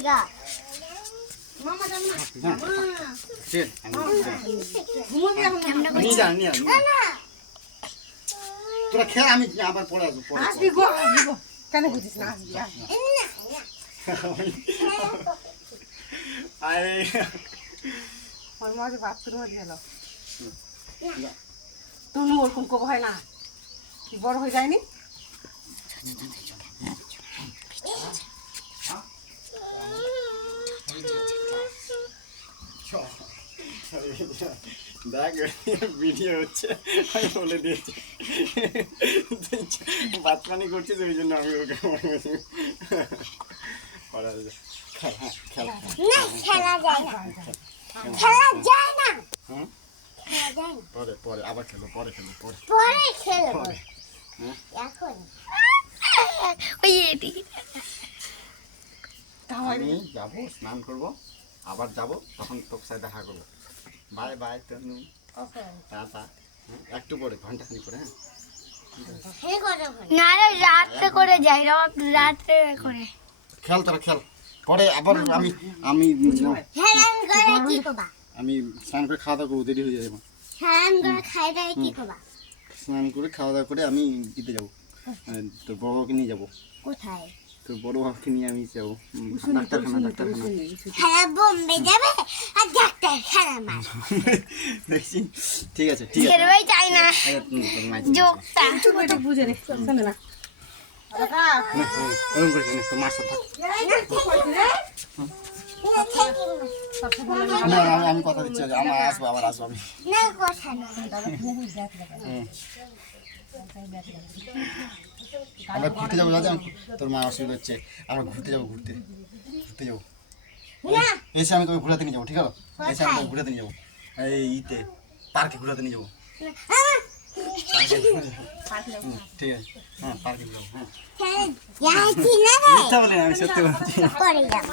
जाएगा मामा जाना ঠিক घूमो भी हम নিয়ে যা নিয়ে যা তোরা খেয়ে আমি আবার পড়ে আসবো পরে आज भी गो কেন বুঝিস না आज भी আরে और माजे बाथरूम में গেল তুমি ওরকম কব হয় না কি বড় হয়ে যায়নি দেখ ভিডিও হচ্ছে আমি বলে দিয়েছি বাচ্চানি করছিস ওই জন্য আমি ওকে नहीं खेला जाएगा खेला जाए ना হুম खेला जाए ना পরে পরে আবার খেলো পরে খেলো পরে পরে খেলবো পরে এখন ওই এদিকে আমি যাবো স্নান করবো আবার যাবো তখন তোর সাথে দেখা করবো বাই বাই তনু টাটা একটু পরে ঘন্টাখানি পরে হ্যাঁ হে করে ভাই না রে রাত্রে করে যাই রাত্রে করে খেল তোরা খেল পরে আবার আমি আমি হেরান করে কি করবা আমি স্নান করে খাওয়া দাওয়া করবো দেরি হয়ে যাবে হেরান করে খাই দাই কি করবা স্নান করে খাওয়া দাওয়া করে আমি দিতে যাবো তোর বড় বাবাকে নিয়ে যাবো কোথায় তোর বড় বাবাকে নিয়ে আমি যাবো ডাক্তারখানা হ্যাঁ বোম্বে যাবে আর ডাক্তার খানা মার দেখছি ঠিক আছে ঠিক আছে খেলবেই চাই না তোর মায়ের যোগটা চুপ এটা বুঝে রে শোনে না দাদা ওরকম করে তোর মার সাথে থাক। না আমি কথা দিচ্ছি আমার আসবো আবার আসবো আমি না কথা না আমরা ঘুরতে যাবো দাদা তোর মা অসুবিধা হচ্ছে আমরা ঘুরতে যাবো ঘুরতে যাবো এসে আমি তোকে ঘোরাতে নিয়ে যাবো ঠিক আছে এসে আমি তোকে ঘুরাতে নিয়ে যাবো এই ইতে পার্কে ঘুরাতে নিয়ে যাবো ঠিক আছে হ্যাঁ পার্কে যাবো হ্যাঁ যাচ্ছি না রে মিথ্যা বলে আমি সত্যি বলছি পরে যাবো